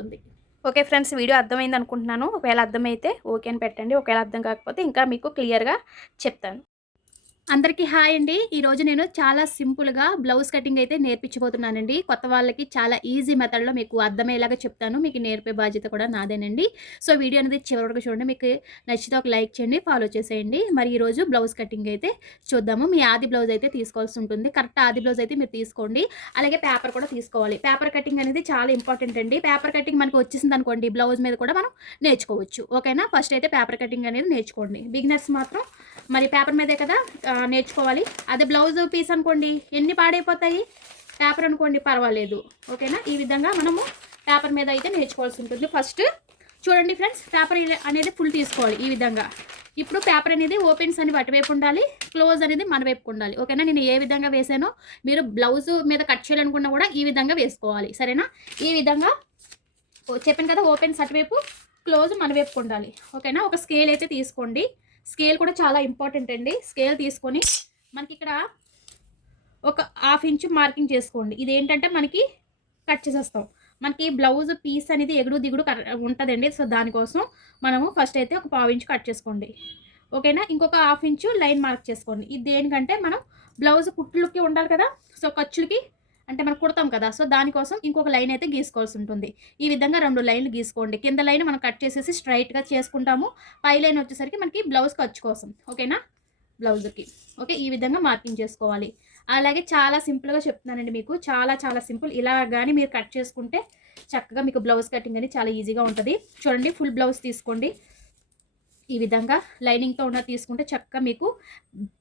వస్తుంది. Okay friends, video అర్థమైంది అనుకుంటున్నాను. ఒకవేళ అర్థమైతే ఓకే అని పెట్టండి. ఒకవేళ అర్థం కాకపోతే ఇంకా మీకు క్లియర్‌గా చెప్తాను. అందరికీ హాయ్ అండి. ఈరోజు నేను చాలా సింపుల్‌గా బ్లౌజ్ కటింగ్ అయితే నేర్పించబోతున్నానండి. కొత్త వాళ్ళకి చాలా ఈజీ మెథడ్‌లో మీకు అర్థమయ్యేలాగా చెప్తాను. మీకు నేర్పే బాధ్యత కూడా నాదేనండి. సో, వీడియో అనేది చివరి వరకు చూడండి. మీకు నచ్చితే ఒక లైక్ చేయండి, ఫాలో చేసేయండి. మరి ఈరోజు బ్లౌజ్ కటింగ్ అయితే చూద్దాము. మీ ఆది బ్లౌజ్ అయితే తీసుకోవాల్సి ఉంటుంది. కరెక్ట్ ఆది బ్లౌజ్ అయితే మీరు తీసుకోండి. అలాగే పేపర్ కూడా తీసుకోవాలి. పేపర్ కటింగ్ అనేది చాలా ఇంపార్టెంట్ అండి. పేపర్ కటింగ్ మనకు వచ్చేసిందనుకోండి, బ్లౌజ్ మీద కూడా మనం నేర్చుకోవచ్చు. ఓకేనా? ఫస్ట్ అయితే పేపర్ కటింగ్ అనేది నేర్చుకోండి. బిగినర్స్ మాత్రం మరి పేపర్ మీదే కదా నేర్చుకోవాలి. అదే బ్లౌజ్ పీస్ అనుకోండి, ఎన్ని పాడైపోతాయి. పేపర్ అనుకోండి పర్వాలేదు. ఓకేనా? ఈ విధంగా మనము పేపర్ మీద అయితే నేర్చుకోవాల్సి ఉంటుంది. ఫస్ట్ చూడండి ఫ్రెండ్స్, పేపర్ అనేది ఫుల్ తీసుకోవాలి ఈ విధంగా. ఇప్పుడు పేపర్ అనేది ఓపెన్స్ అని అటువైపు ఉండాలి, క్లోజ్ అనేది మన వైపు ఉండాలి. ఓకేనా? నేను ఏ విధంగా వేసానో మీరు బ్లౌజ్ మీద కట్ చేయాలనుకున్నా కూడా ఈ విధంగా వేసుకోవాలి. సరేనా? ఈ విధంగా చెప్పాను కదా, ఓపెన్స్ అటువైపు, క్లోజ్ మన వైపు ఉండాలి. ఓకేనా? ఒక స్కేల్ అయితే తీసుకోండి. స్కేల్ కూడా చాలా ఇంపార్టెంట్ అండి. స్కేల్ తీసుకొని మనకి ఇక్కడ ఒక 1/2 ఇంచు మార్కింగ్ చేసుకోండి. ఇదేంటంటే మనకి కట్ చేసేస్తాం. మనకి బ్లౌజ్ పీస్ అనేది ఎగుడు దిగుడు ఉంటుందండి. సో, దానికోసం మనము ఫస్ట్ అయితే ఒక 1/2 ఇంచు కట్ చేసుకోండి. ఓకేనా? ఇంకొక 1/2 ఇంచు లైన్ మార్క్ చేసుకోండి. ఇది దేనికంటే మనం బ్లౌజ్ కుట్లుకి ఉండాలి కదా. సో, ఖర్చులకి అంటే మనం కుడతాం కదా. సో, దానికోసం ఇంకొక లైన్ అయితే గీసుకోవాల్సి ఉంటుంది. ఈ విధంగా 2 లైన్లు గీసుకోండి. కింద లైన్ మనం కట్ చేసేసి స్ట్రైట్‌గా చేసుకుంటాము. పై లైన్ వచ్చేసరికి మనకి బ్లౌజ్ ఖర్చు కోసం. ఓకేనా? బ్లౌజ్‌కి. ఓకే. ఈ విధంగా మార్కింగ్ చేసుకోవాలి. అలాగే చాలా సింపుల్‌గా చెప్తున్నానండి మీకు. చాలా చాలా సింపుల్. ఇలా గాని మీరు కట్ చేసుకుంటే చక్కగా మీకు బ్లౌజ్ కటింగ్ అనేది చాలా ఈజీగా ఉంటది. చూడండి, ఫుల్ బ్లౌజ్ తీసుకోండి. ఈ విధంగా లైనింగ్‌తో ఉన్నది తీసుకుంటే చక్కగా మీకు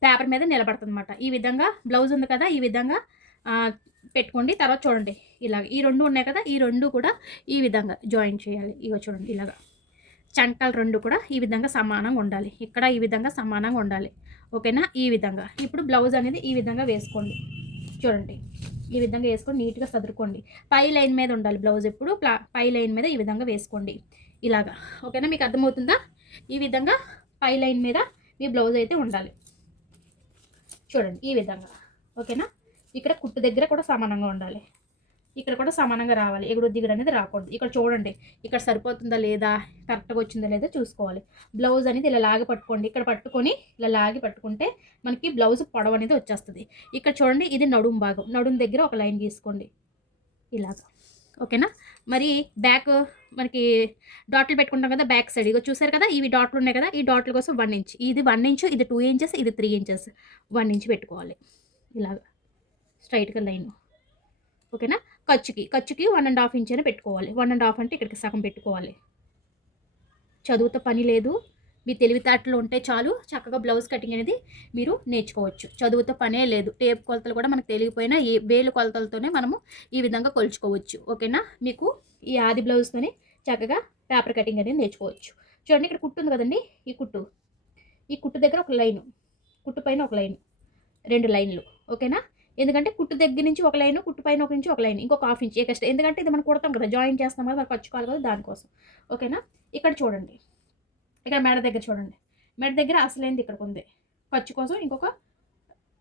పేపర్ మీద నిలబడుతుందన్నమాట. ఈ విధంగా బ్లౌజ్ ఉంది కదా, ఈ విధంగా పెట్టుకోండి. తర్వాత చూడండి, ఇలాగ ఈ 2 ఉన్నాయి కదా, ఈ 2 కూడా ఈ విధంగా జాయిన్ చేయాలి. ఇగో చూడండి, ఇలాగా చంకలు 2 కూడా ఈ విధంగా సమానంగా ఉండాలి. ఇక్కడ ఈ విధంగా సమానంగా ఉండాలి. ఓకేనా? ఈ విధంగా ఇప్పుడు బ్లౌజ్ అనేది ఈ విధంగా వేసుకోండి. చూడండి, ఈ విధంగా వేసుకొని నీట్‌గా సదురుకోండి. పై లైన్ మీద ఉండాలి బ్లౌజ్. ఎప్పుడు పై లైన్ మీద ఈ విధంగా వేసుకోండి. ఇలాగా. ఓకేనా? మీకు అర్థమవుతుందా? ఈ విధంగా పై లైన్ మీద మీ బ్లౌజ్ అయితే ఉండాలి. చూడండి, ఈ విధంగా. ఓకేనా? ఇక్కడ కుట్టు దగ్గర కూడా సమానంగా ఉండాలి. ఇక్కడ కూడా సమానంగా రావాలి. ఎగుడు దిగుడు అనేది రాకూడదు. ఇక్కడ చూడండి, ఇక్కడ సరిపోతుందా లేదా, కరెక్ట్‌గా వచ్చిందా లేదా చూసుకోవాలి. బ్లౌజ్ అనేది ఇలా లాగి పట్టుకోండి. ఇక్కడ పట్టుకొని ఇలా లాగి పట్టుకుంటే మనకి బ్లౌజ్ పొడవు అనేది వచ్చేస్తుంది. ఇక్కడ చూడండి, ఇది నడుము భాగం. నడుము దగ్గర ఒక లైన్ గీసుకోండి ఇలాగా. ఓకేనా? మరి బ్యాక్ మనకి డాట్లు పెట్టుకుంటాం కదా, బ్యాక్ సైడ్. ఇగో చూసారు కదా, ఇవి డాట్లు ఉన్నాయి కదా, ఈ డాట్ల కోసం 1 ఇంచ్. ఇది 1 ఇంచు, ఇది 2 ఇంచెస్, ఇది 3 ఇంచెస్. 1 ఇంచ్ పెట్టుకోవాలి ఇలాగా స్ట్రైట్‌గా లైను. ఓకేనా? ఖర్చుకి 1½ ఇంచ్ అని పెట్టుకోవాలి. 1½ అంటే ఇక్కడికి సగం పెట్టుకోవాలి. చదువుతో పని లేదు. మీ తెలివితేటలు ఉంటే చాలు, చక్కగా బ్లౌజ్ కటింగ్ అనేది మీరు నేర్చుకోవచ్చు. చదువుతో పనే లేదు. టేప్ కొలతలు కూడా మనకు తెలియకపోయినా ఈ వేలు కొలతలతోనే మనము ఈ విధంగా కొలుచుకోవచ్చు. ఓకేనా? మీకు ఈ ఆది బ్లౌజ్‌తోనే చక్కగా పేపర్ కటింగ్ అనేది నేర్చుకోవచ్చు. చూడండి, ఇక్కడ కుట్టు ఉంది కదండీ, ఈ కుట్టు దగ్గర ఒక లైను, కుట్టు పైన ఒక లైను, 2 లైన్లు. ఓకేనా? ఎందుకంటే కుట్టు దగ్గర నుంచి ఒక లైను, కుట్టు పైన ఒక నుంచి ఒక లైన్, ఇంకొక 1/2 ఇంచ్ ఎక్స్ట్రా. ఎందుకంటే ఇది మనం కుడతాం కదా, జాయిన్ చేస్తాం కదా, మరి ఖర్చుకోవాలి కదా, దానికోసం. ఓకేనా? ఇక్కడ చూడండి, ఇక్కడ మెడ దగ్గర చూడండి, మెడ దగ్గర అసలైంది ఇక్కడికి ఉంది. ఖర్చు కోసం ఇంకొక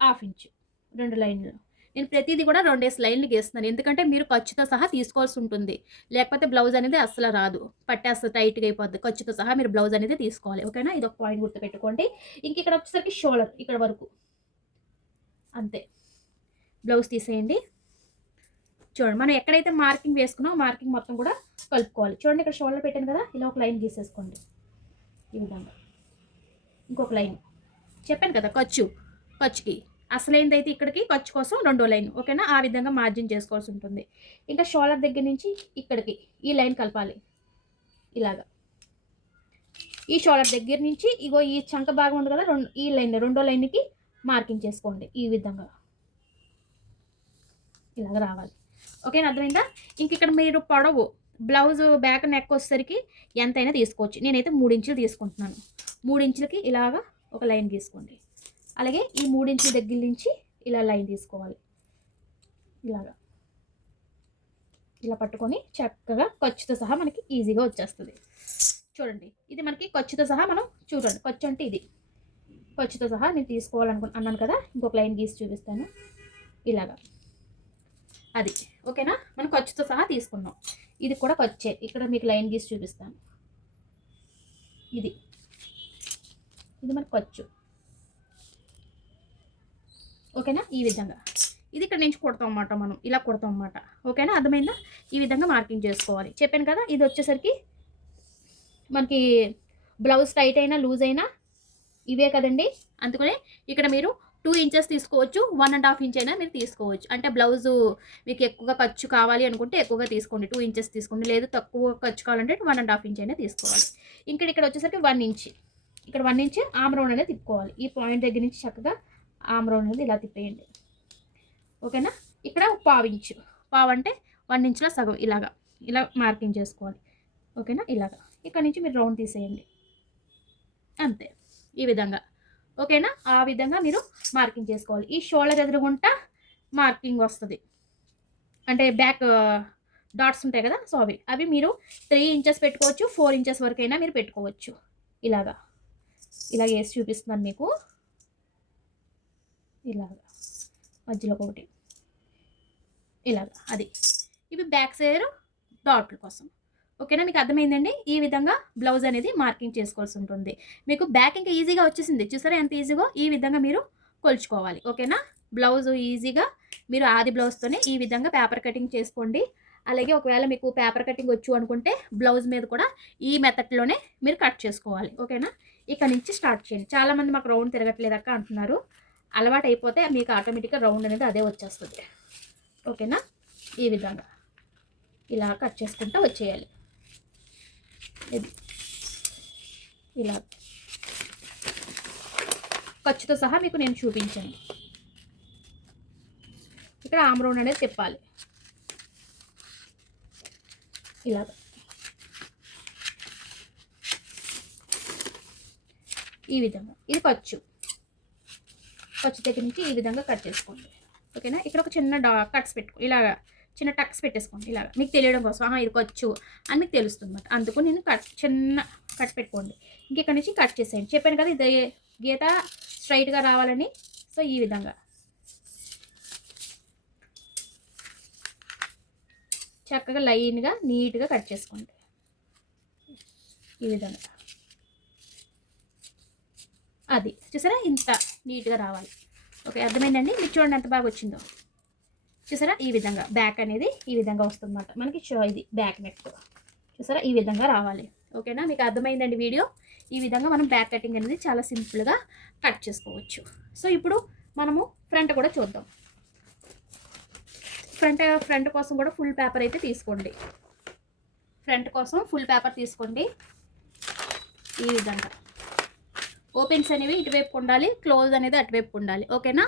1/2 ఇంచ్, 2 లైన్లు. నేను ప్రతిదీ కూడా 2 లైన్లు గీస్తున్నాను. ఎందుకంటే మీరు ఖర్చుతో సహా తీసుకోవాల్సి ఉంటుంది. లేకపోతే బ్లౌజ్ అనేది అస్సలు రాదు, పట్టేస్తుంది, టైట్‌గా అయిపోద్ది. ఖర్చుతో సహా మీరు బ్లౌజ్ అనేది తీసుకోవాలి. ఓకేనా? ఇది ఒక పాయింట్ గుర్తుపెట్టుకోండి. ఇంక ఇక్కడ వచ్చేసరికి షోల్డర్ ఇక్కడ వరకు అంతే. బ్లౌజ్ తీసేయండి. చూడండి, మనం ఎక్కడైతే మార్కింగ్ వేసుకున్నామో మార్కింగ్ మొత్తం కూడా కలుపుకోవాలి. చూడండి, ఇక్కడ షోల్డర్ పెట్టాను కదా, ఇలా ఒక లైన్ గీసేసుకోండి ఈ విధంగా. ఇంకొక లైన్ చెప్పాను కదా, ఖర్చుకి అసలైందైతే ఇక్కడికి, ఖర్చు కోసం 2 లైన్. ఓకేనా? ఆ విధంగా మార్జిన్ చేసుకోవాల్సి ఉంటుంది. ఇంకా షోల్డర్ దగ్గర నుంచి ఇక్కడికి ఈ లైన్ కలపాలి ఇలాగా. ఈ షోల్డర్ దగ్గర నుంచి ఇగో ఈ చంక భాగం ఉంది కదా, ఈ లైన్ 2వ లైన్కి మార్కింగ్ చేసుకోండి ఈ విధంగా. ఇలాగ రావాలి. ఓకేనా? అర్థమైందా? ఇంక ఇక్కడ మీరు పొడవు బ్లౌజ్ బ్యాక్ నెక్ వచ్చేసరికి ఎంతైనా తీసుకోవచ్చు. నేనైతే 3 ఇంచులు తీసుకుంటున్నాను. 3 ఇంచులకి ఇలాగా ఒక లైన్ గీసుకోండి. అలాగే ఈ 3 ఇంచుల దగ్గర నుంచి ఇలా లైన్ తీసుకోవాలి. ఇలాగా ఇలా పట్టుకొని చక్కగా ఖర్చుతో సహా మనకి ఈజీగా వచ్చేస్తుంది. చూడండి, ఇది మనకి ఖర్చుతో సహా మనం చూడండి, ఖర్చు అంటే ఇది. ఖర్చుతో సహా నేను అన్నాను కదా, ఇంకొక లైన్ గీసి చూపిస్తాను ఇలాగా. అది ఓకేనా? మనం ఖర్చుతో సహా తీసుకున్నాం. ఇది కూడా ఖర్చే. ఇక్కడ మీకు లైన్ గీసి చూపిస్తాను. ఇది మనకు ఖర్చు. ఓకేనా? ఈ విధంగా ఇది ఇక్కడ నుంచి కుడతాం అన్నమాట, మనం ఇలా కుడతాం అన్నమాట. ఓకేనా? అర్థమైందా? ఈ విధంగా మార్కింగ్ చేసుకోవాలి. చెప్పాను కదా, ఇది వచ్చేసరికి మనకి బ్లౌజ్ టైట్ అయినా లూజ్ అయినా ఇవే కదండి. అందుకనే ఇక్కడ మీరు 2 ఇంచెస్ తీసుకోవచ్చు, 1.5 ఇంచ్ అయినా మీరు తీసుకోవచ్చు. అంటే బ్లౌజు మీకు ఎక్కువగా ఖర్చు కావాలి అనుకుంటే ఎక్కువగా తీసుకోండి, 2 ఇంచెస్ తీసుకోండి. లేదు తక్కువ ఖర్చు కావాలంటే 1.5 ఇంచ్ అయినా తీసుకోవాలి. ఇక్కడ వచ్చేసరికి 1 ఇంచ్, ఇక్కడ 1 ఇంచ్ ఆమ్ రౌండ్ అనేది తిప్పుకోవాలి. ఈ పాయింట్ దగ్గర నుంచి చక్కగా ఆమ్ రౌండ్ అనేది ఇలా తిప్పేయండి. ఓకేనా? ఇక్కడ 1/2 ఇంచు, పావు అంటే 1 ఇంచ్లో సగం, ఇలా మార్కింగ్ చేసుకోవాలి. ఓకేనా? ఇలాగా ఇక్కడ నుంచి మీరు రౌండ్ తీసేయండి, అంతే. ఈ విధంగా. ఓకేనా? ఆ విధంగా మీరు మార్కింగ్ చేసుకోవాలి. ఈ షోల్డర్ ఎదురుగుంటా మార్కింగ్ వస్తుంది, అంటే బ్యాక్ డాట్స్ ఉంటాయి కదా, సో అవి మీరు 3 ఇంచెస్ పెట్టుకోవచ్చు, 4 ఇంచెస్ వరకైనా మీరు పెట్టుకోవచ్చు. ఇలా వేసి చూపిస్తున్నాను మీకు. మధ్యలో ఒకటి అది. ఇవి బ్యాక్ సైడ్ డాట్ల కోసం. ఓకేనా? మీకు అర్థమైందండి? ఈ విధంగా బ్లౌజ్ అనేది మార్కింగ్ చేసుకోవాల్సి ఉంటుంది. మీకు బ్యాక్ ఇంకా ఈజీగా వచ్చేసింది, చూసారా ఎంత ఈజీగా? ఈ విధంగా మీరు కొలుచుకోవాలి. ఓకేనా? బ్లౌజ్ ఈజీగా మీరు ఆది బ్లౌజ్తోనే ఈ విధంగా పేపర్ కటింగ్ చేసుకోండి. అలాగే ఒకవేళ మీకు పేపర్ కటింగ్ వచ్చు అనుకుంటే బ్లౌజ్ మీద కూడా ఈ మెథడ్లోనే మీరు కట్ చేసుకోవాలి. ఓకేనా? ఇక్కడ నుంచి స్టార్ట్ చేయండి. చాలామంది మాకు రౌండ్ తిరగట్లేదక్క అంటున్నారు. అలవాటు అయిపోతే మీకు ఆటోమేటిక్గా రౌండ్ అనేది అదే వచ్చేస్తుంది. ఓకేనా? ఈ విధంగా ఇలా కట్ చేసుకుంటూ వచ్చేయాలి. ఇలా ఖర్చుతో సహా మీకు నేను చూపించాను. ఇక్కడ ఆమ్ రౌండ్ అనేది తిప్పాలి. ఇలాగ ఈ విధంగా. ఇది ఖర్చు దగ్గర నుంచి ఈ విధంగా కట్ చేసుకోండి. ఓకేనా? ఇక్కడ ఒక చిన్న కట్స్ పెట్టుకో, ఇలాగా చిన్న టక్స్ పెట్టేసుకోండి. ఇలాగ మీకు తెలియడం కోసం ఇది ఖర్చు అని మీకు తెలుస్తుంది అన్నమాట. అందుకు నేను చిన్న కట్ పెట్టుకోండి. ఇక్కడ నుంచి కట్ చేసేయండి. చెప్పాను కదా ఇది గీత స్ట్రైట్గా రావాలని. సో ఈ విధంగా చక్కగా లైన్గా నీట్గా కట్ చేసుకోండి. ఈ విధంగా అది చూసారా, ఇంత నీట్గా రావాలి. ఓకే, అర్థమైందండి? మీకు చూడండి ఎంత బాగా వచ్చిందో. చూసారా, ఈ విధంగా బ్యాక్ అనేది ఈ విధంగా వస్తుంది అన్నమాట మనకి. ఇది బ్యాక్ నెక్ చూసారా, ఈ విధంగా రావాలి. ఓకేనా? మీకు అర్థమైందండి వీడియో? ఈ విధంగా మనం బ్యాక్ కటింగ్ అనేది చాలా సింపుల్గా కట్ చేసుకోవచ్చు. సో ఇప్పుడు మనము ఫ్రంట్ కూడా చూద్దాం. ఫ్రంట్ కోసం కూడా ఫుల్ పేపర్ అయితే తీసుకోండి. ఫ్రంట్ కోసం ఫుల్ పేపర్ తీసుకోండి. ఈ విధంగా ఓపెన్స్ అనేవి ఇటువైపు ఉండాలి, క్లోజ్ అనేది అటువైపు ఉండాలి. ఓకేనా?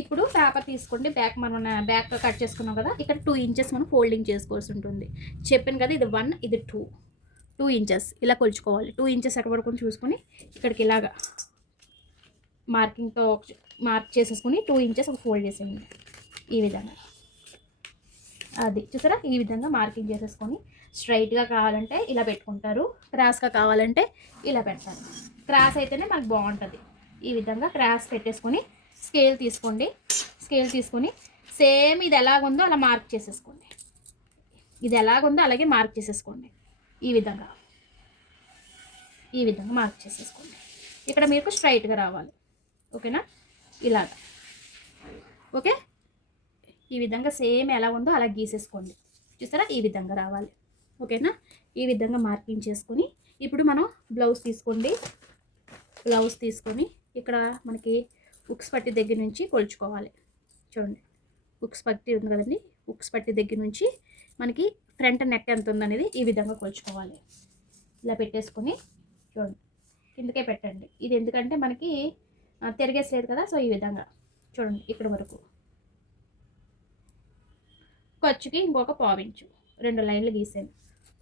ఇప్పుడు పేపర్ తీసుకోండి. మనం బ్యాక్ కట్ చేసుకున్నాం కదా, ఇక్కడ 2 ఇంచెస్ మనం ఫోల్డింగ్ చేసుకోవాల్సి ఉంటుంది. చెప్పాను కదా, ఇది 1, ఇది 2 ఇంచెస్ ఇలా కొలుచుకోవాలి. 2 ఇంచెస్ ఎక్కడ వరకు చూసుకొని ఇక్కడికి ఇలాగా మార్కింగ్తో మార్క్ చేసేసుకుని 2 ఇంచెస్ ఒక ఫోల్డ్ చేసేయండి. ఈ విధంగా అది చూసారా, ఈ విధంగా మార్కింగ్ చేసేసుకొని స్ట్రైట్గా కావాలంటే ఇలా పెట్టుకుంటారు, క్రాస్గా కావాలంటే ఇలా పెడతారు. క్రాస్ అయితేనే మనకు బాగుంటుంది. ఈ విధంగా క్రాస్ పెట్టేసుకొని స్కేల్ తీసుకొని సేమ్ ఇది ఎలాగుందో అలా మార్క్ చేసేసుకోండి. ఇది ఎలాగుందో అలాగే మార్క్ చేసేసుకోండి. ఈ విధంగా మార్క్ చేసేసుకోండి. ఇక్కడ మీకు స్ట్రైట్గా రావాలి. ఓకేనా? ఇలాగ. ఓకే, ఈ విధంగా సేమ్ ఎలా ఉందో అలా గీసేసుకోండి. చూసారా, ఈ విధంగా రావాలి. ఓకేనా? ఈ విధంగా మార్కింగ్ చేసుకొని ఇప్పుడు మనం బ్లౌజ్ తీసుకొని ఇక్కడ మనకి ఉక్స్ పట్టి దగ్గర నుంచి కొలుచుకోవాలి. చూడండి, ఉక్స్ పట్టి ఉంది కదండి, ఉక్స్ పట్టి దగ్గర నుంచి మనకి ఫ్రంట్ నెక్ ఎంత ఉందనేది ఈ విధంగా కొలుచుకోవాలి. ఇలా పెట్టేసుకొని చూడండి, కిందకే పెట్టండి. ఇది ఎందుకంటే మనకి తిరిగేసలేదు కదా, సో ఈ విధంగా చూడండి ఇక్కడ వరకు. ఖర్చుకి ఇంకొక 1/4 ఇంచు 2 లైన్లు గీసాను.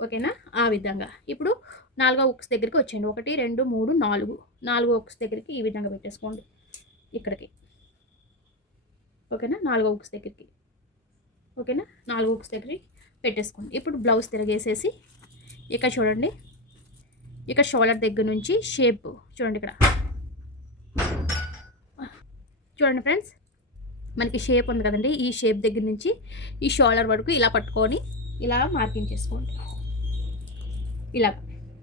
ఓకేనా? ఆ విధంగా ఇప్పుడు 4వ ఉక్స్ దగ్గరికి వచ్చేయండి. 1 2 3 4 4వ ఉక్స్ దగ్గరికి ఈ విధంగా పెట్టేసుకోండి ఇక్కడికి. ఓకేనా? 4వ ఉక్స్ దగ్గరికి. ఓకేనా? 4వ ఉక్స్ దగ్గరికి పెట్టేసుకోండి. ఇప్పుడు బ్లౌజ్ తిరగేసేసి ఇక్కడ చూడండి, ఇక్కడ షోల్డర్ దగ్గర నుంచి షేప్ చూడండి. ఇక్కడ చూడండి ఫ్రెండ్స్, మనకి షేప్ ఉంది కదండి, ఈ షేప్ దగ్గర నుంచి ఈ షోల్డర్ వరకు ఇలా పట్టుకొని ఇలా మార్కింగ్ చేసుకోండి. ఇలా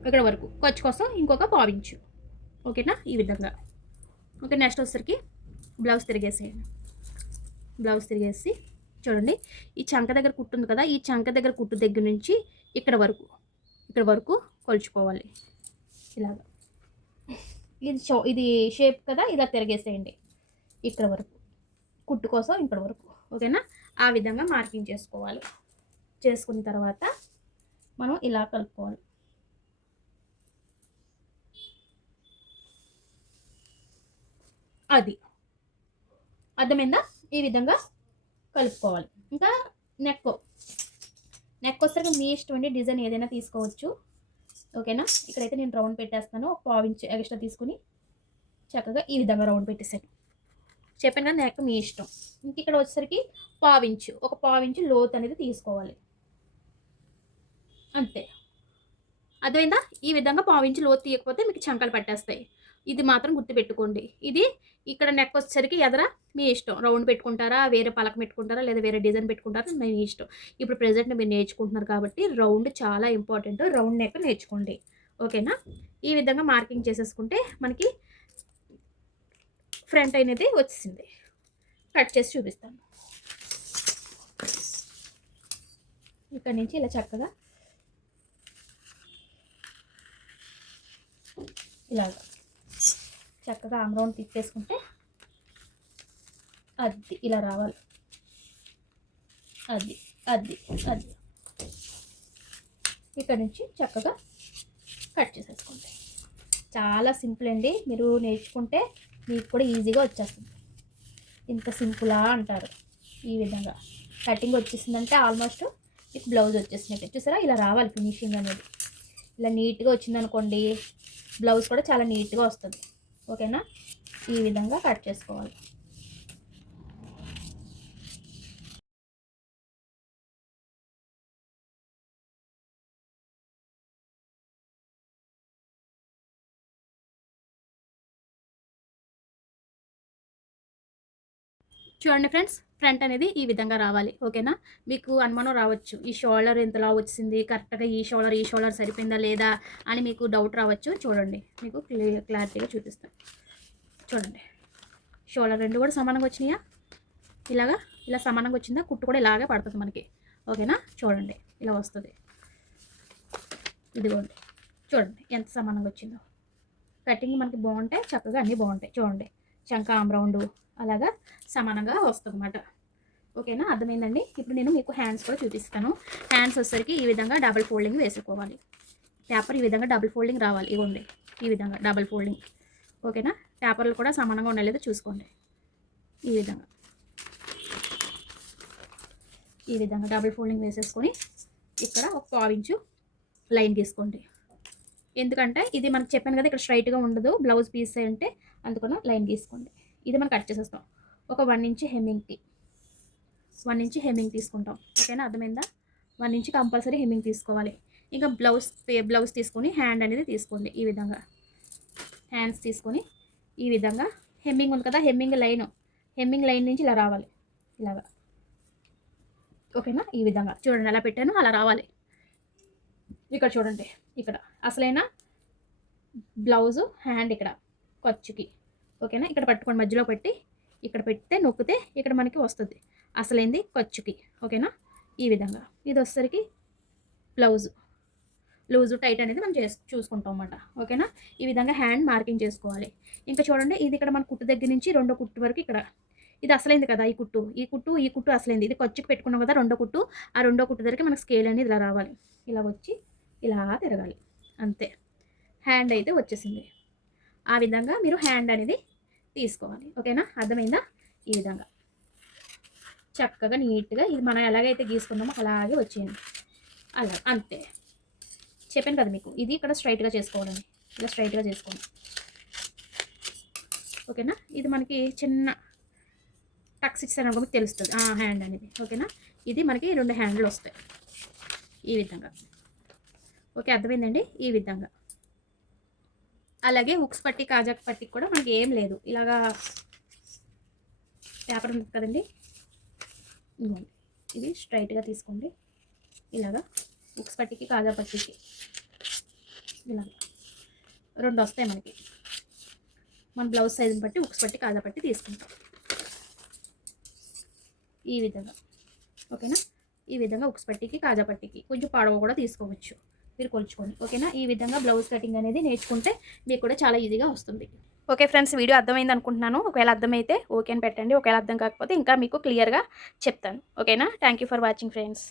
ఇక్కడ వరకు ఖర్చు కోసం ఇంకొక పావించు. ఓకేనా, ఈ విధంగా. ఓకే, నెక్స్ట్ వచ్చేసరికి బ్లౌజ్ తిరిగేసేయండి. బ్లౌజ్ తిరిగేసి చూడండి, ఈ చంక దగ్గర కుట్టు ఉంది కదా, ఈ చంక దగ్గర కుట్టు దగ్గర నుంచి ఇక్కడ వరకు కొలుచుకోవాలి. ఇలాగ ఇది షేప్ కదా, ఇలా తిరిగేసేయండి ఇక్కడ వరకు, కుట్టు కోసం ఇక్కడ వరకు. ఓకేనా, ఆ విధంగా మార్కింగ్ చేసుకోవాలి. చేసుకున్న తర్వాత మనం ఇలా కలుపుకోవాలి. అది అర్థమైందా? ఈ విధంగా కలుపుకోవాలి. ఇంకా నెక్ వచ్చేసరికి మీ ఇష్టం అండి, డిజైన్ ఏదైనా తీసుకోవచ్చు. ఓకేనా, ఇక్కడైతే నేను రౌండ్ పెట్టేస్తాను. ఒక పావించు ఎక్స్ట్రా తీసుకుని చక్కగా ఈ విధంగా రౌండ్ పెట్టేసాను. చెప్పాను కదా, నెక్ మీ ఇష్టం. ఇంక ఇక్కడ వచ్చేసరికి ఒక పావించు లోతు అనేది తీసుకోవాలి. అంతే, అర్థమైందా? ఈ విధంగా పావించి లోతు తీయకపోతే మీకు చంకలు పట్టేస్తాయి. ఇది మాత్రం గుర్తుపెట్టుకోండి. ఇది ఇక్కడ నెక్ వచ్చేసరికి ఎదర మీ ఇష్టం, రౌండ్ పెట్టుకుంటారా, వేరే పలక పెట్టుకుంటారా, లేదా వేరే డిజైన్ పెట్టుకుంటారా, మీ ఇష్టం. ఇప్పుడు ప్రెజెంట్ మీరు నేర్చుకుంటున్నారు కాబట్టి రౌండ్ చాలా ఇంపార్టెంట్. రౌండ్ నెక్ నేర్చుకోండి. ఓకేనా, ఈ విధంగా మార్కింగ్ చేసేసుకుంటే మనకి ఫ్రంట్ అనేది వచ్చేసింది. కట్ చేసి చూపిస్తాను. ఇక్కడ నుంచి ఇలా చక్కగా ఇలాగా చక్కగా ఆమ్ రౌండ్ తిప్పేసుకుంటే అది ఇలా రావాలి. అది అది అది ఇక్కడ నుంచి చక్కగా కట్ చేసేసుకోండి. చాలా సింపుల్ అండి. మీరు నేర్చుకుంటే మీకు కూడా ఈజీగా వచ్చేస్తుంది. ఇంత సింపులా అంటారు. ఈ విధంగా కటింగ్ వచ్చేసిందంటే ఆల్మోస్ట్ మీకు బ్లౌజ్ వచ్చేసినట్టే. చూసారా, ఇలా రావాలి ఫినిషింగ్ అనేది. ఇలా నీట్గా వచ్చిందనుకోండి, బ్లౌజ్ కూడా చాలా నీట్గా వస్తుంది. ఓకేనా, ఈ విధంగా కట్ చేసుకోవాలి. చూడండి ఫ్రెండ్స్, ఫ్రంట్ అనేది ఈ విధంగా రావాలి. ఓకేనా, మీకు అనుమానం రావచ్చు, ఈ షోల్డర్ ఎంతలా వచ్చింది, కరెక్ట్గా ఈ షోల్డర్ సరిపోయిందా లేదా అని మీకు డౌట్ రావచ్చు. చూడండి, మీకు క్లారిటీగా చూపిస్తాను. చూడండి, షోల్డర్ రెండు కూడా సమానంగా వచ్చినాయా? ఇలా సమానంగా వచ్చిందా? కుట్టు కూడా ఇలాగే పడుతుంది మనకి. ఓకేనా, చూడండి ఇలా వస్తుంది. ఇదిగోండి, చూడండి ఎంత సమానంగా వచ్చిందో. కటింగ్ మనకి బాగుంటే చక్కగా అన్నీ బాగుంటాయి. చూడండి, చంక ఆమ్ రౌండ్ అలాగా సమానంగా వస్తుంది అన్నమాట. ఓకేనా, అర్థమైందండి. ఇప్పుడు నేను మీకు హ్యాండ్స్ కూడా చూపిస్తాను. హ్యాండ్స్ వచ్చేసరికి ఈ విధంగా డబుల్ ఫోల్డింగ్ వేసుకోవాలి. పేపర్ ఈ విధంగా డబుల్ ఫోల్డింగ్ రావాలి. ఇవ్వండి, ఈ విధంగా డబుల్ ఫోల్డింగ్. ఓకేనా, పేపర్లు కూడా సమానంగా ఉండలేదో చూసుకోండి. ఈ విధంగా డబుల్ ఫోల్డింగ్ వేసేసుకొని ఇక్కడ ఒక 1/4 ఇంచు లైన్ తీసుకోండి. ఎందుకంటే ఇది మనకు చెప్పాను కదా, ఇక్కడ స్ట్రైట్గా ఉండదు బ్లౌజ్ పీస్ అంటే, అందుకని లైన్ తీసుకోండి. ఇది మనం కట్ చేసేస్తాం. ఒక 1 ఇంచ్ హెమ్మింగ్కి 1 ఇంచ్ హెమ్మింగ్ తీసుకుంటాం. ఓకేనా, అర్థమైందా? 1 ఇంచ్ కంపల్సరీ హెమ్మింగ్ తీసుకోవాలి. ఇంకా బ్లౌజ్ తీసుకొని హ్యాండ్ అనేది తీసుకోండి. ఈ విధంగా హ్యాండ్స్ తీసుకొని ఈ విధంగా హెమ్మింగ్ ఉంది కదా, హెమ్మింగ్ లైన్ నుంచి ఇలా రావాలి. ఇలాగా. ఓకేనా, ఈ విధంగా చూడండి, అలా పెట్టాను, అలా రావాలి. ఇక్కడ చూడండి, ఇక్కడ అసలైన బ్లౌజు హ్యాండ్ ఇక్కడ ఖర్చుకి. ఓకేనా, ఇక్కడ పట్టుకొని మధ్యలో పెట్టి ఇక్కడ పెడితే నొక్కితే ఇక్కడ మనకి వస్తుంది అసలైంది ఖర్చుకి. ఓకేనా, ఈ విధంగా. ఇది వచ్చేసరికి బ్లౌజు లూజు టైట్ అనేది మనం చూసుకుంటాం అన్నమాట. ఓకేనా, ఈ విధంగా హ్యాండ్ మార్కింగ్ చేసుకోవాలి. ఇంకా చూడండి, ఇది ఇక్కడ మన కుట్టు దగ్గర నుంచి రెండో కుట్టు వరకు ఇక్కడ ఇది అసలైంది కదా, ఈ కుట్టు అసలైంది. ఇది ఖర్చుకి పెట్టుకున్నాం కదా రెండో కుట్టు, ఆ రెండో కుట్టు దగ్గరికి మనకు స్కేల్ అనేది ఇలా రావాలి. ఇలా వచ్చి ఇలా తిరగాలి. అంతే, హ్యాండ్ అయితే వచ్చేసింది. ఆ విధంగా మీరు హ్యాండ్ అనేది తీసుకోవాలి. ఓకేనా, అర్థమైందా? ఈ విధంగా చక్కగా నీట్గా ఇది మనం ఎలాగైతే గీసుకున్నామో అలాగే వచ్చేయండి. అలా అంతే, చెప్పాను కదా మీకు. ఇది ఇక్కడ స్ట్రైట్గా చేసుకోవాలని, ఇలా స్ట్రైట్గా చేసుకోండి. ఓకేనా, ఇది మనకి చిన్న టక్స్ ఇచ్చారనుకో మీకు తెలుస్తుంది హ్యాండ్ అనేది. ఓకేనా, ఇది మనకి 2 హ్యాండ్లు వస్తాయి ఈ విధంగా. ఓకే, అర్థమైందండి? ఈ విధంగా. అలాగే హుక్స్ పట్టి కాజాక్ పట్టి కూడా మనకి ఏం లేదు, ఇలాగా పేపర్ ఉంది కదండి, ఇది స్ట్రైట్గా తీసుకోండి. ఇలాగా ఉక్స్ పట్టికి కాజా పట్టికి ఇలాగ 2 వస్తాయి మనకి. మన బ్లౌజ్ సైజుని బట్టి ఉక్స్ పట్టి కాజా పట్టి తీసుకుంటాం ఈ విధంగా. ఓకేనా, ఈ విధంగా ఉక్స్ పట్టికి కాజా పట్టికి కొంచెం పొడవు కూడా తీసుకోవచ్చు మీరు కొలుచుకొని. ఓకేనా, ఈ విధంగా బ్లౌజ్ కటింగ్ అనేది నేర్చుకుంటే మీకు కూడా చాలా ఈజీగా వస్తుంది. ఓకే ఫ్రెండ్స్, వీడియో అర్థమైంది అనుకుంటున్నాను. ఒకవేళ అర్థమైతే ఓకే అని పెట్టండి, ఒకవేళ అర్థం కాకపోతే ఇంకా మీకు క్లియర్గా చెప్తాను. ఓకేనా, thank you for watching friends.